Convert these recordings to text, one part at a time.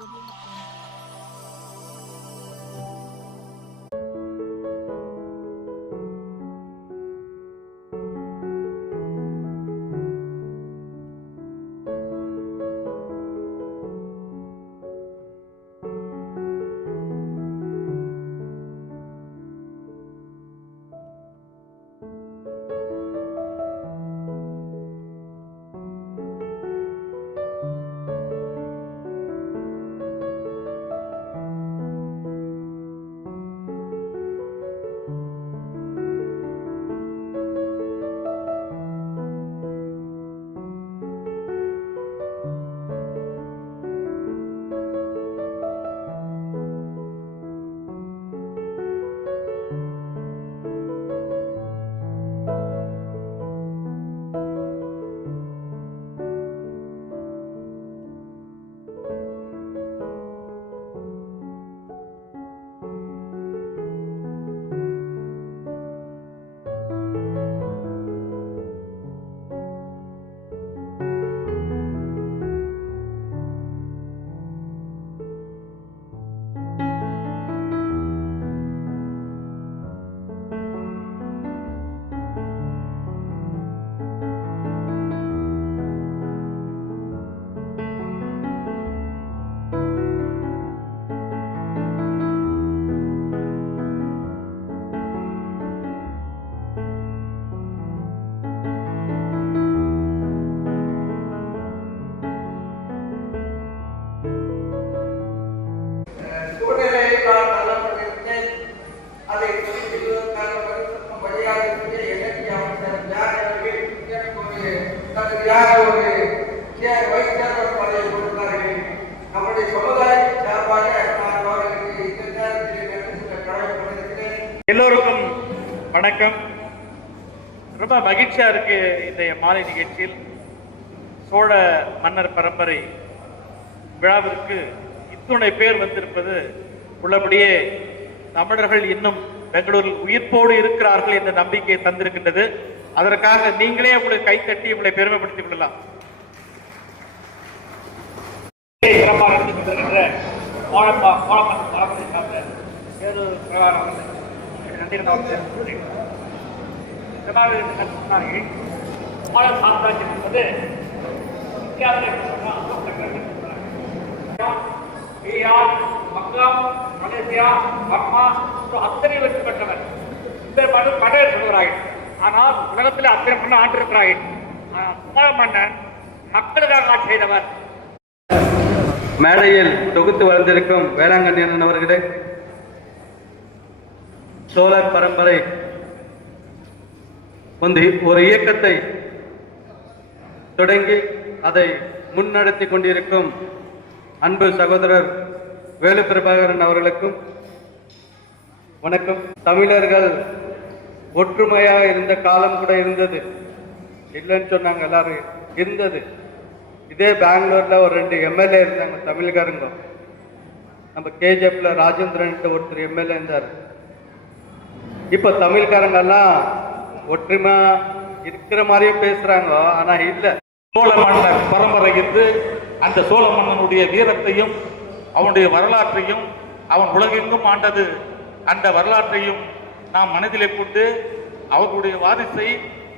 Globo. எல்லோருக்கும் வணக்கம். ரொம்ப மகிழ்ச்சியா இருக்கு இன்றைய மாலை நிகழ்ச்சியில். சோழ மன்னர் பரம்பரை விழாவிற்கு இத்துணை பேர் வந்திருப்பது உள்ளபடியே தமிழர்கள் இன்னும் பெங்களூரில் உயிர்ப்போடு இருக்கிறார்கள் என்ற நம்பிக்கை தந்திருக்கின்றது. அதற்காக நீங்களே உங்களுக்கு கைத்தட்டி உங்களை பெருமைப்படுத்திக் கொள்ளலாம். சிறப்பாக நடத்தி கொண்டிருக்கின்ற வாழப்பா வாழப்பா சார்ந்த பிரகாரம் அவர்கள் நன்றி கண்டாவது சொன்னார்கள் வாழ சாம்ராஜ்யம் என்பது இந்தியாவில் ஈரான் மக்காம் மலேசியா பர்மா அத்தனை வெற்றி பெற்றவர் இந்த மனு படையல் சொல்கிறார்கள் ஆனால் உலகத்தில் அத்தனை மன்னன் ஆண்டிருக்கிறார்கள் ஆனால் சோழ மன்னன் மக்களுக்காக ஆட்சி செய்தவர் மேடையில் தொகுத்து வளர்ந்திருக்கும் வேளாங்கண்ணி வேளாங்கண்ணியன் அவர்களே சோழர் பரம்பரை வந்து ஒரு இயக்கத்தை தொடங்கி அதை முன்னெடுத்தி கொண்டிருக்கும் அன்பு சகோதரர் வேலு பிரபாகரன் அவர்களுக்கும் வணக்கம். தமிழர்கள் ஒற்றுமையாக இருந்த காலம் கூட இருந்தது. இல்லைன்னு சொன்னாங்க எல்லாரும். இருந்தது. இதே பெங்களூர்ல ஒரு ரெண்டு எம்எல்ஏ இருந்தாங்க தமிழ்காரங்க நம்ம கேஜிஎஃப்ல ராஜேந்திரன் ஒருத்தர் எம்எல்ஏ இருந்தார். இப்போ தமிழ்காரங்கெல்லாம் ஒற்றுமை இருக்கிற மாதிரியே பேசுகிறாங்க ஆனால் இல்லை. சோழ மன்னர் பரம்பரை இருந்து அந்த சோழ மன்னனுடைய வீரத்தையும் அவனுடைய வரலாற்றையும் அவன் உலகெங்கும் ஆண்டது. அந்த வரலாற்றையும் நாம் மனதிலே கொண்டு அவர்களுடைய வாரிசை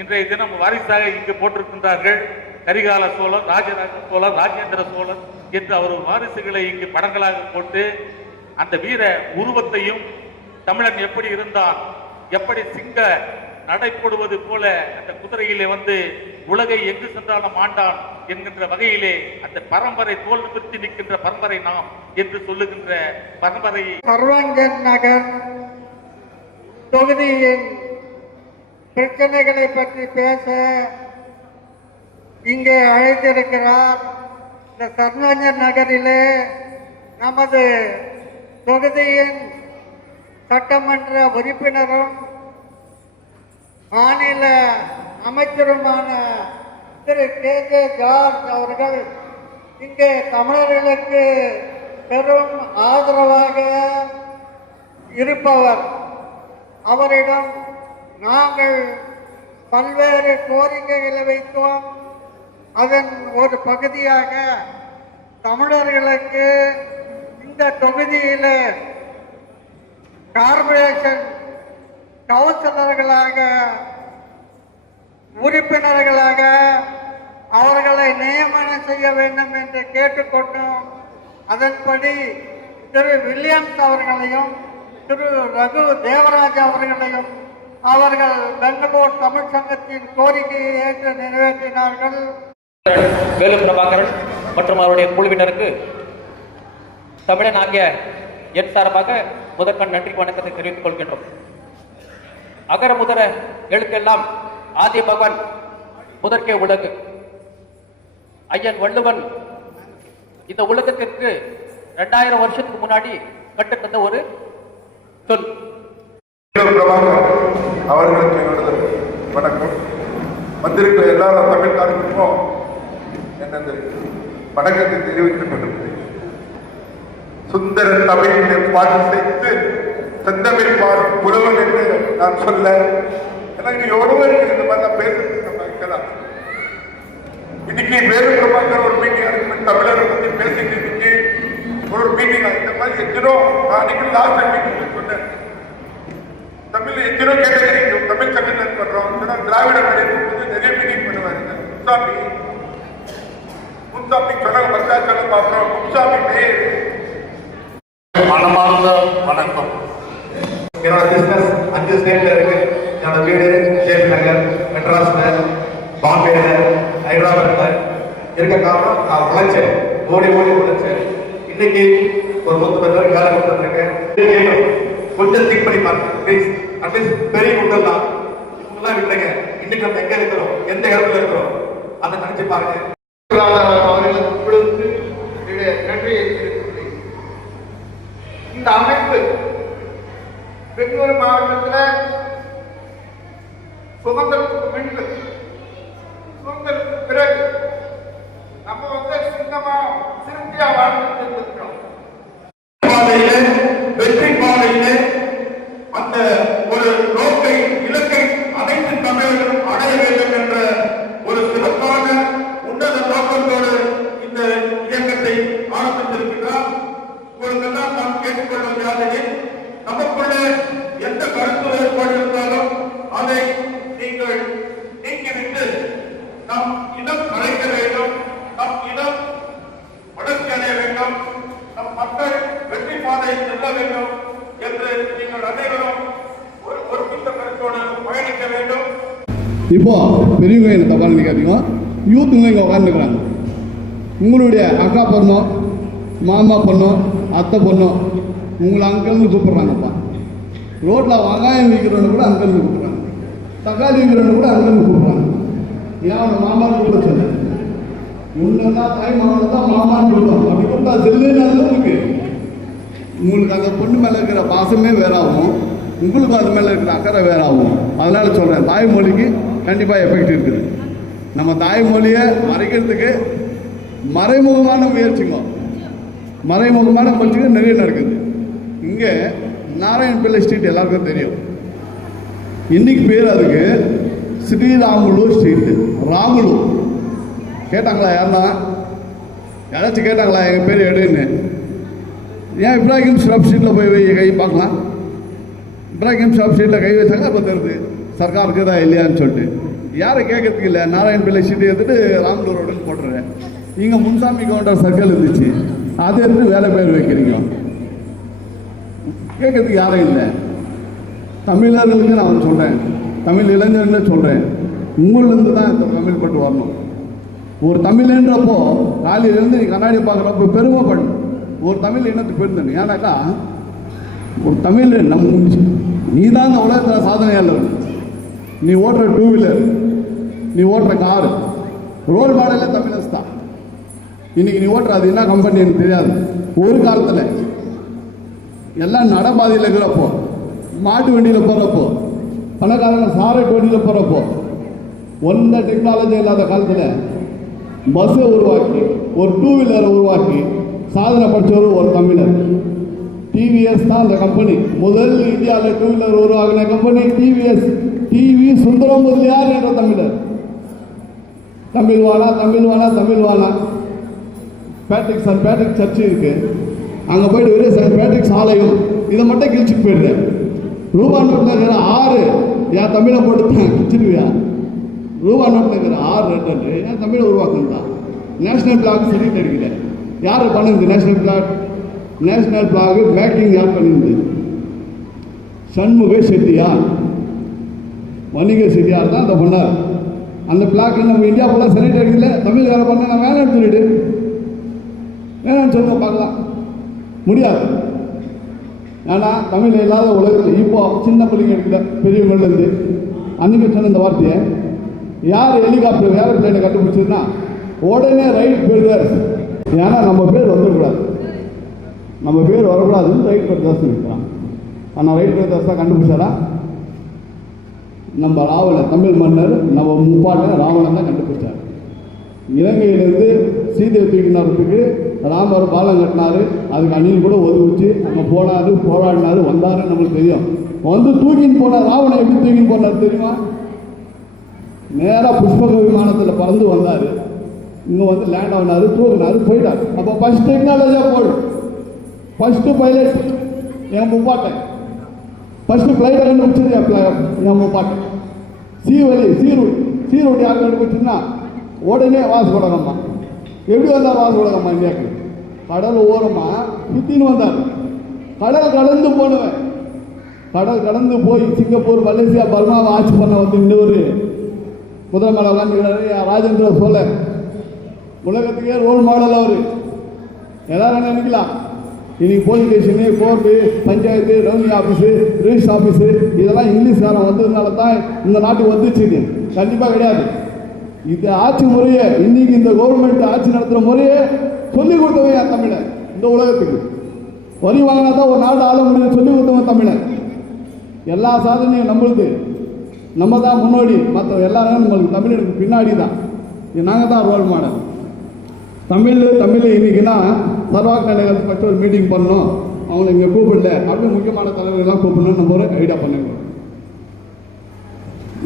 இன்றைய தினம் வாரிசாக இங்கு போட்டிருக்கின்றார்கள். கரிகால சோழன் ராஜராஜ சோழன் ராஜேந்திர சோழன் என்று அவர் வாரிசுகளை இங்கு படங்களாக போட்டு அந்த வீர உருவத்தையும் தமிழன் எப்படி இருந்தான்? எப்படி சிங்க நடைபோடுவது போல அந்த குதிரையிலே வந்து உலகை எங்கு சென்றாலும் ஆண்டான் என்கின்ற வகையிலே அந்த பரம்பரை தோல் நிமிர்த்தி நிற்கின்ற பரம்பரை நாம் என்று சொல்லுகின்ற பரம்பரை சர்வங்கன் நகர் தொகுதியின் பிரச்சனைகளை பற்றி பேச இங்கே அழைத்திருக்கிறார். இந்த சர்வங்கன் நகரிலே நமது தொகுதியின் சட்டமன்ற உறுப்பினரும் மாநில அமைச்சருமான திரு. கே. கே. ஜார்ஜ் அவர்கள் இங்கே தமிழர்களுக்கு பெரும் ஆதரவாக இருப்பவர். அவரிடம் நாங்கள் பல்வேறு கோரிக்கைகளை வைத்தோம். அதன் ஒரு பகுதியாக தமிழர்களுக்கு இந்த தொகுதியில் கார்பரேஷன் கவுன்சிலர்களாக உறுப்பினர்களாக அவர்களை நியமனம் செய்ய வேண்டும் என்று கேட்டுக்கொண்டோம். அதன்படி திரு வில்லியம்ஸ் அவர்களையும் திரு ரகு தேவராஜ் அவர்களையும் அவர்கள் பெங்களூர் தமிழ் சங்கத்தின் கோரிக்கையை ஏற்று நிறைவேற்றினார்கள். வேலு பிரபாகரன் மற்றும் அவருடைய குழுவினருக்கு தமிழன் ஆகிய என் சார்பாக முதற்கண் நன்றி வணக்கத்தை தெரிவித்துக் கொள்கின்றோம். அகர முதர எழுத்தெல்லாம் ஆதி பகவான் முதற்கே உலகு. ஐயன் வள்ளுவன் இந்த உலகத்திற்கு ரெண்டாயிரம் வருஷத்துக்கு முன்னாடி கற்றுத்தந்த ஒரு சொல். அவர்களுக்கு என்னோட வணக்கம். வந்திருக்கிற எல்லா தமிழ்காரங்களுக்கும் என்னது வணக்கத்தை தெரிவித்துக் கொண்டிருக்கிறேன் சுந்தர தமிழில் பாட்டு செய்து செந்தமிழ் பாடு புலவன் என்று நான் சொல்ல. எனக்கு எவ்வளவு இந்த மாதிரிலாம் பேசுறது நம்ம இன்னைக்கு வேறு பிரபாகர் ஒரு மீட்டிங் அரேஞ்ச் தமிழரை பற்றி பேசிட்டு இன்னைக்கு ஒரு மீட்டிங். இந்த மாதிரி எத்தனோ நான் அன்னைக்கு லாஸ்ட் மீட்டிங் சொன்னேன். தமிழ்ல எத்தனோ கேட்டகரி தமிழ் சங்கத்தில் பண்றோம் ஏன்னா திராவிட மீடியம் வந்து நிறைய மீட்டிங் பண்ணுவாருங்க முன்சாமி முன்சாமி சொன்னாங்க பஞ்சாயத்து பார்க்குறோம். முன்சாமி பேர் மனமார்ந்த வணக்கம். என்னோட பிசினஸ் அஞ்சு ஸ்டேட்ல இருக்கு. என்னோட வீடு ஜேபி நகர் மெட்ராஸ்ல பாம்பேல ஹைதராபாத்ல இருக்க காரணம் நான் உழைச்சேன். ஓடி ஓடி உழைச்சேன். இன்னைக்கு ஒரு நூத்தி பத்து பேருக்கு வேலை கொடுத்துருக்கேன். கொஞ்சம் திங்க் பண்ணி பாருங்க ப்ளீஸ் அட்லீஸ்ட் பெரிய குண்டல் தான். இவங்கெல்லாம் விட்டுருங்க. இன்னைக்கு நம்ம எங்க இருக்கிறோம்? எந்த இடத்துல இருக்கிறோம்? அதை நினைச்சு பாருங்க. என்னுடைய நன்றியை தெரிவித்துள்ளேன் இந்த அமைப்பு பெங்களூரு மாவட்டத்தில் சுதந்திரத்துக்கு பின்பு நம் இனம் மறைக்க வேண்டும் நம் இனம் வளர்ச்சி அடைய வேண்டும் நம் மக்கள் வெற்றி பாதையில் செல்ல வேண்டும் என்று நீங்கள் அனைவரும் ஒரு ஒருமித்த கருத்தோடு பயணிக்க வேண்டும். இப்போ பெரியவங்க என்ன தப்பாக நினைக்காதீங்க யூத்துங்க இங்கே உட்காந்துக்கிறாங்க உங்களுடைய அக்கா பொண்ணும் மாமா பொண்ணும் அத்தை பொண்ணும் உங்களை அங்கல்னு கூப்பிட்றாங்கப்பா. ரோட்டில் வெங்காயம் விற்கிறவங்க கூட அங்கல்னு கூப்பிட்றாங்க. தக்காளி விற்கிறவங்க கூட அங்கல்னு கூப்பிட்றாங்க. ஏன் அவனை மாமான்னு கூப்பிட சொன்னேன்? தாய் மாமனை தான் மாமான்னு சொல்லுவோம் அப்படி கூப்பிட்டா செல்லுன்னு உங்களுக்கு உங்களுக்கு அந்த பொண்ணு மேலே இருக்கிற பாசமே வேறாகும். உங்களுக்கும் அது மேலே இருக்கிற அக்கறை வேறாகும். அதனால சொல்கிறேன் தாய்மொழிக்கு கண்டிப்பாக எஃபெக்ட் இருக்குது. நம்ம தாய்மொழியை மறைக்கிறதுக்கு மறைமுகமான முயற்சிங்க. மறைமுகமான முயற்சிகள் நிறைய நடக்குது. இங்கே நாராயண் பிள்ளை ஸ்ட்ரீட் எல்லாருக்கும் தெரியும். இன்னைக்கு பேர் அதுக்கு ஸ்ரீராமுலு ஸ்ட்ரீட் ராமுலு. கேட்டாங்களா யாருன்னா? யாராச்சும் கேட்டாங்களா? எங்கள் பேர் எடுன்னு. ஏன் இப்ராஹிம் ஷாப் ஸ்ட்ரீட்டில் போய் வை கை பார்க்கலாம். இப்ராஹிம் ஷாப் ஸ்ட்ரீட்டில் கை வச்சாங்க அப்போ தருது சர்க்காருக்கு தான் இல்லையான்னு சொல்லிட்டு. யாரை கேட்கறதுக்கு இல்லை நாராயண் பிள்ளை ஸ்ட்ரீட் எடுத்துட்டு ராமுலு ரோடுன்னு போட்டுறேன். இங்கே முன்சாமி கவுண்டர் சர்க்கிள் இருந்துச்சு அதை எடுத்து வேலை பேர் வைக்கிறீங்க. கேட்கறதுக்கு யாரும் இல்லை. தமிழர்களுக்கு நான் சொல்கிறேன் தமிழ் இளைஞர்னு சொல்கிறேன் உங்களிருந்து தான் இந்த தமிழ் பட்டு வரணும். ஒரு தமிழ்ன்றப்போ காலையிலேருந்து நீ கண்ணாடி பார்க்குறப்போ பெருமைப்படும் ஒரு தமிழ் இனத்துக்கு பெருந்தன் ஏன்னாக்கா ஒரு தமிழ் நம் நீ தான் இந்த உலகத்தில் சாதனையாளர். நீ ஓட்டுற டூ வீலர் நீ ஓட்டுற காரு ரோல் மாடலே தமிழர்ஸ் தான். இன்னைக்கு நீ ஓட்டுற அது என்ன கம்பெனி எனக்கு தெரியாது. ஒரு காலத்தில் எல்லாம் நடைபாதையில் இருக்கிறப்போ மாட்டு வண்டியில் போகிறப்போ பணக்காரங்க சாரட் வண்டியில் போகிறப்போ ஒன்றை டெக்னாலஜி இல்லாத காலத்தில் பஸ்ஸை உருவாக்கி ஒரு டூ வீலரை உருவாக்கி சாதனை படித்தவர் ஒரு தமிழர் டிவிஎஸ் தான் அந்த கம்பெனி முதல் இந்தியாவில் டூ வீலர் உருவாக்கின company TVS TV Sundaram Mudaliar என்ற தமிழர். தமிழ் வாழா தமிழ் வாழா தமிழ் வாழா பேட்ரிக் சார் பேட்ரிக் சர்ச்சு இருக்கு. அங்கே போயிட்டு வெளியே சார் பேட்ரிக் சாலையும் இதை மட்டும் கிழிச்சிட்டு போயிடுறேன். ரூபா நோட்டில் இருக்கிற ஆறு. என் தமிழை போட்டு திருவியா ரூபா நோட்டில் இருக்கிற ஆறு ரெண்டு ஏன் தமிழை உருவாக்கணும்டா. நேஷனல் பிளாக் சொல்லிட்டு அடிக்கல யார் பண்ணுது national block? National block packing யார் பண்ணுது? சண்முக செட்டியார் வணிக செட்டியார் தான் அதை பண்ணார். அந்த பிளாக் நம்ம இந்தியா ஃபுல்லாக செலக்ட் அடிக்கல தமிழ்கார பண்ண நான் வேலைன்னு சொல்லிட்டு வேணாம்னு சொல்லுங்க பார்க்கலாம். முடியாது. ஏன்னா தமிழ் இல்லாத உலகத்தில் இப்போ சின்ன பிள்ளைங்க எடுக்கல பெரியவங்கள்லேருந்து அன்றைக்கி சொன்ன இந்த வார்த்தையை. யார் ஹெலிகாப்டர் ஏரோப்ளேனை கண்டுபிடிச்சதுன்னா உடனே ரைட் பிரதர்ஸ் ஏன்னா நம்ம பேர் வந்துடக்கூடாது நம்ம பேர் வரக்கூடாதுன்னு ரைட் பிரதர்ஸ் இருக்கிறான் ஆனால் ரைட் பிரதர்ஸ் தான் கண்டுபிடிச்சாரா? நம்ம ராவணன் தமிழ் மன்னர் நம்ம முப்பாட்டை ராவணன் தான் கண்டுபிடிச்சார். இலங்கையிலேருந்து சீதையை தூக்கினதுக்கு ராமர் பாலம் கட்டினாரு. அதுக்கு அணில் கூட ஒதுவிச்சு அங்கே போனாரு போராடினாரு வந்தாரு நம்மளுக்கு தெரியும். வந்து தூக்கின்னு போனார் ராவணன் எப்படி தூக்கின்னு போனார் தெரியுமா? நேராக புஷ்பக விமானத்தில் பறந்து வந்தார். இங்கே வந்து லேண்ட் ஆகினாரு தூக்கினாரு போயிட்டார். அப்போ ஃபஸ்ட் டெக்னாலஜியாக போடு. ஃபஸ்ட்டு பைலட் என் முப்பாட்டன் ஃபஸ்ட்டு ஃப்ளைட்டை கண்டுபிடிச்சது என் pla- என் முப்பாட்டன் சீவலி சீருட். சீருட் யார் கண்டுபிடிச்சதுன்னா உடனே வாசுகோடகம்மா எப்படி வந்தார் வாசுகோடகம்மா இந்தியாவுக்கு? கடல் ஓரமாக சுத்தின்னு வந்தார். கடல் கடந்து போனவன். கடல் கடந்து போய் சிங்கப்பூர் மலேசியா பர்மாவை ஆட்சி பண்ண வந்து இன்னொரு குதிரை மேலே உட்காந்துக்கிறாரு ராஜேந்திர சோழர் உலகத்துக்கே ரோல் மாடல் அவர். எல்லாரும் நினைக்கலாம்? இன்னைக்கு police station court panchayat revenue office register office இதெல்லாம் இங்கிலீஷ்காரன் வந்ததுனால தான் இந்த நாட்டுக்கு வந்துச்சு கண்டிப்பாக கிடையாது. இந்த ஆட்சி முறையை இன்னைக்கு இந்த கவர்மெண்ட் ஆட்சி நடத்துகிற முறையை சொல்லிக் கொடுத்தவன் என் தமிழன் இந்த உலகத்துக்கு. வரி வாங்கினா தான் ஒரு நாடு ஆள முடியும் சொல்லி கொடுத்தவன் தமிழன் எல்லா சாதனையும் நம்மளுது நம்ம தான் முன்னோடி. மற்ற எல்லாரும் நம்மளுக்கு தமிழனுக்கு பின்னாடி தான். நாங்கள் தான் ரோல் மாடல் தமிழ் தமிழ் இன்னைக்குன்னா சர்வாக் நிலைகள் பற்றி ஒரு மீட்டிங் பண்ணணும். அவங்களை இங்கே கூப்பிடல. அப்படி முக்கியமான தலைவர்கள்லாம் கூப்பிடணும்னு நம்ம ஒரு ஐடியா பண்ணுங்க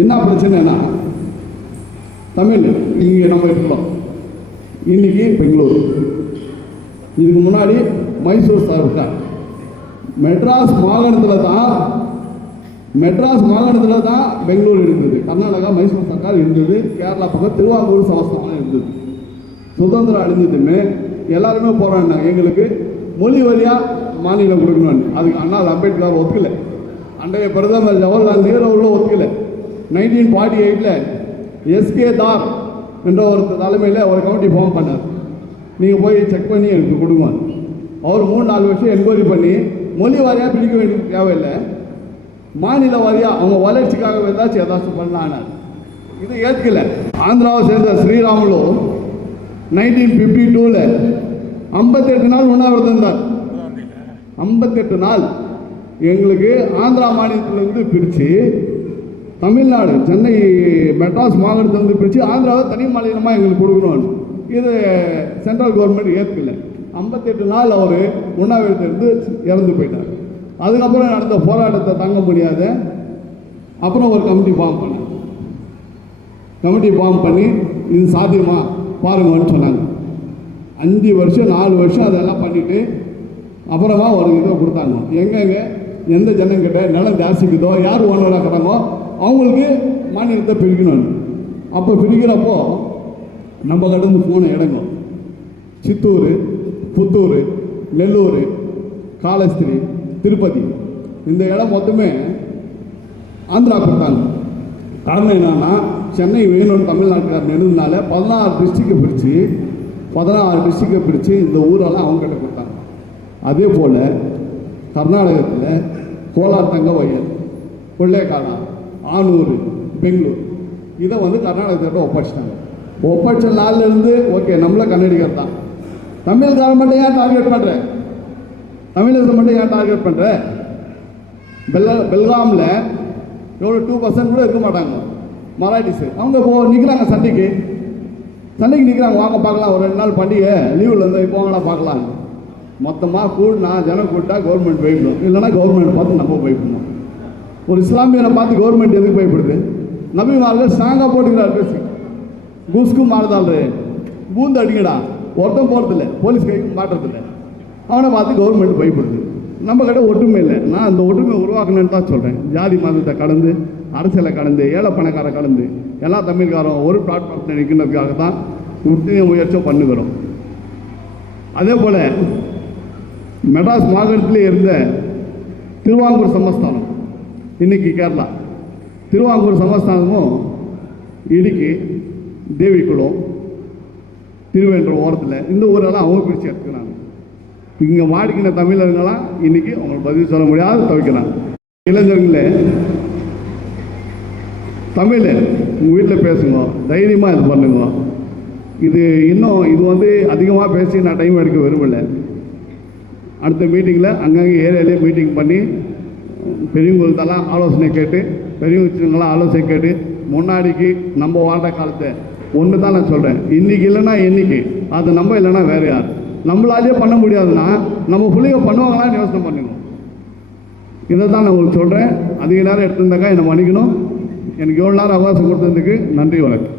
என்ன பிரச்சனைனா தமிழ் இங்கே நம்ம இருந்தோம் இன்னைக்கு பெங்களூர். இதுக்கு முன்னாடி மைசூர் சார் இருக்கார். மெட்ராஸ் மாகாணத்தில் தான் மெட்ராஸ் மாகாணத்தில் தான் பெங்களூர் இருந்தது கர்நாடகா மைசூர் சர்க்கார் இருந்தது. கேரளா பக்கம் திருவாங்கூர் சமஸ்தானம் இருந்தது. சுதந்திரம் அழிஞ்சதுமே எல்லாருமே போராடினாங்க எங்களுக்கு மொழி வழியாக மாநிலம் கொடுக்கணும்னு. அதுக்கு அண்ணா அம்பேத்கர் ஒத்துக்கல. அன்றைய பிரதமர் ஜவஹர்லால் நேரு அவர்களும் ஒத்துக்கல. நைன்டீன் ஃபார்ட்டி எயிட்டில் எஸ்கே தார் என்ற ஒரு தலைமையில் ஒரு கமிட்டி ஃபார்ம் பண்ணார். நீங்கள் போய் செக் பண்ணி எனக்கு கொடுங்க. அவர் மூணு நாலு வருஷம் என்கொயரி பண்ணி மொழி வாரியாக பிரிக்க வேண்டிய தேவையில்லை. மாநில வாரியாக அவங்க வளர்ச்சிக்காக ஏதாச்சும் ஏதாச்சும் பண்ணானார் இது ஏற்கல ஆந்திராவை சேர்ந்த ஸ்ரீராமுலு நைன்டீன் ஃபிஃப்டி டூவில் ஐம்பத்தெட்டு நாள் உண்ணாவிரதம் இருந்தார். ஐம்பத்தெட்டு நாள் எங்களுக்கு ஆந்திரா மாநிலத்திலேருந்து பிரித்து தமிழ்நாடு சென்னை மெட்ராஸ் மாகாணத்திலேருந்து பிரித்து ஆந்திராவை தனி மாநிலமாக எங்களுக்கு கொடுக்கணும்னு இது சென்ட்ரல் கவர்மெண்ட் ஏற்கல. ஐம்பத்தெட்டு நாள் அவர் உண்ணாவிரத்திலிருந்து இருந்து இறந்து போயிட்டார். அதுக்கப்புறம் நடந்த போராட்டத்தை தாங்க முடியாத அப்புறம் ஒரு கமிட்டி ஃபார்ம் பண்ண கமிட்டி ஃபார்ம் பண்ணி இது சாத்தியமா? பாருங்கன்னு சொன்னாங்க. அஞ்சு வருஷம் நாலு வருஷம் அதெல்லாம் பண்ணிட்டு அப்புறமா ஒரு இதை கொடுத்தாங்க. எங்கெங்க? எந்த ஜனங்கிட்ட நிலம் ஜாஸ்திக்குதோ யார் ஓனராக இருக்கிறாங்களோ அவங்களுக்கு மாநிலத்தை பிரிக்கணும். அப்போ பிரிக்கிறப்போ நம்ம கடந்து போன இடங்கள். சித்தூர் புத்தூர் நெல்லூர் காலஸ்திரி திருப்பதி. இந்த இடம் மொத்தமே ஆந்திரா கொடுத்தாங்க காரணம் என்னன்னா சென்னை வேணும்னு தமிழ்நாட்டுக்காரன் எழுதுனால பதினாறு டிஸ்ட்ரிக்டை பிரித்து பதினாறு டிஸ்ட்ரிக்டை பிரித்து இந்த ஊரெல்லாம் அவங்ககிட்ட கொடுத்தாங்க. அதே போல் கர்நாடகத்தில் கோலார் தங்க வயல் கொள்ளைக்காடா ஆனூர் பெங்களூர். இதை வந்து கர்நாடகத்திட்ட ஒப்படைச்சிட்டாங்க. ஒப்படைச்ச நாள்லேருந்து ஓகே நம்மள கன்னடிகர் தான். தமிழ்காரன் மட்டும் ஏன் டார்கெட் பண்ணுற தமிழகத்தை மட்டும் ஏன் டார்கெட் பண்ணுற பெல்ல பெல்காமில் எவ்வளோ டூ பர்சன்ட் கூட இருக்க மாட்டாங்க. மராட்டிஸு. அவங்க இப்போ நிற்கிறாங்க சண்டைக்கு. சண்டைக்கு நிற்கிறாங்க வாங்க பார்க்கலாம். ஒரு ரெண்டு நாள் பண்டிகை. லீவில் இருந்து வாங்கடா பார்க்கலாம். மொத்தமாக கூடினா ஜனம் கூட்டா கவர்மெண்ட் போயிடணும் இல்லைன்னா கவர்மெண்ட் பார்த்து நம்ம போய்க்கணும் ஒரு இஸ்லாமியரை பார்த்து கவர்மெண்ட் எதுக்கு பயப்படுது? நபி மார்கள் ஸ்ட்ராங்காக போட்டுக்கிறார் பேசி. குஸ்கு மாறுதாள் பூந்து அடிங்கடா. ஒருத்தன் போகிறதில்ல போலீஸ் கைக்கு மாட்டுறதில்ல. அவனை பார்த்து கவர்மெண்ட் பயப்படுது. நம்ம கிட்ட ஒற்றுமை இல்லை. நான் அந்த ஒற்றுமை உருவாக்கணும்னு தான் சொல்கிறேன் ஜாதி மதத்தை கடந்து அரசியலை கடந்து ஏழை பணக்கார கடந்து எல்லா தமிழ்காரும் ஒரு பிளாட்ஃபார்ம் நிற்கிறதுக்காக தான் உறுதிய முயற்சியும் பண்ணுகிறோம். அதே போல் மெட்ராஸ் மாகாணத்திலே இருந்த திருவாங்கூர் சமஸ்தானம். இன்னைக்கு கேரளா. திருவாங்கூர் சமஸ்தானமும் இடுக்கி தேவிக்குளம் திருவேன்ற ஓரத்தில் இந்த ஊரெல்லாம் அவங்க பிரித்து எடுத்துக்கிறாங்க. இங்கே மாடிக்கின தமிழர்களாம் இன்றைக்கி அவங்களுக்கு பதில் சொல்ல முடியாத தவிக்கிறாங்க. இளைஞர்களே தமிழ் உங்கள் வீட்டில் பேசுங்க. தைரியமாக இது பண்ணுங்க. இது இன்னும் இது வந்து அதிகமாக பேசி நான் டைம் எடுக்க விரும்பலை. அடுத்த மீட்டிங்கில் அங்கங்கே ஏரியாலே மீட்டிங் பண்ணி பெரியவங்களுக்கெல்லாம் ஆலோசனை கேட்டு பெரியவங்களாம் ஆலோசனை கேட்டு முன்னாடிக்கு நம்ம வாழ்ந்த காலத்தை ஒன்று தான் நான் சொல்கிறேன் இன்றைக்கி இல்லைன்னா என்னைக்கு? அது நம்ம இல்லைன்னா வேறு யார்? நம்மளாலேயே பண்ண முடியாதுன்னா நம்ம பிள்ளைங்க பண்ணுவாங்களான்னு யோசனை பண்ணிக்கணும் இதை தான் நான் உங்களுக்கு சொல்கிறேன் அதிக நேரம் எடுத்திருந்தாக்கா என்னை மன்னிக்கணும். எனக்கு எவ்வளோ நேரம் அவகாசம் கொடுத்ததுக்கு நன்றி வணக்கம்.